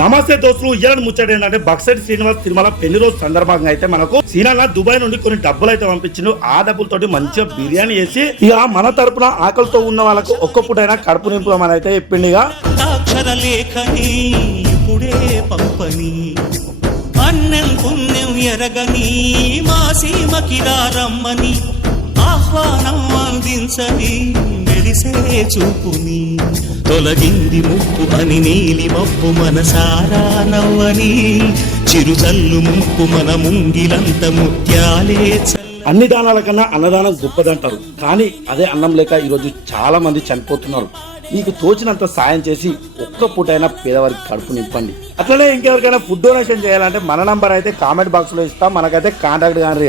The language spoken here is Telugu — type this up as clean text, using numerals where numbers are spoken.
నమస్తే దోస్తులు, ఇయ్యాలని ముచ్చట ఏంటంటే బక్సైట్ శ్రీనివాస్ తిరుమల పెళ్లి రోజు సందర్భంగా అయితే మనకు సీనా దుబాయ్ నుండి కొన్ని డబ్బులు అయితే పంపించిండు. ఆ డబ్బులతోటి మంచిగా బిర్యానీ చేసి ఇక మన తరపున ఆకలితో ఉన్న వాళ్ళకు ఒక్క పూటైనా కడుపు నింపుదామని అయితే చెప్పిండు. అన్నం పుణ్యం ఎరగని మా సీమకి రమ్మని ఆహ్వానం అందించని మెరిసే చూపుని తొలగింది ముప్పు అని నీలి మప్పు మనసారా నవ్వని చిరుజల్లు ముప్పు మన ముంగిలంత ముత్యాలే. అన్ని దానాల కన్నా అన్నదానం గొప్పదంటారు, కానీ అదే అన్నం లేక ఈరోజు చాలా మంది చనిపోతున్నారు. మీకు తోచినంత సాయం చేసి ఒక్క పూటైనా పేదవారికి కడుపు నింపండి. అట్లనే ఇంకెవరికైనా ఫుడ్ డొనేషన్ చేయాలంటే మన నంబర్ అయితే కామెంట్ బాక్స్ లో ఇస్తాం, మనకైతే కాంటాక్ట్ కానీ.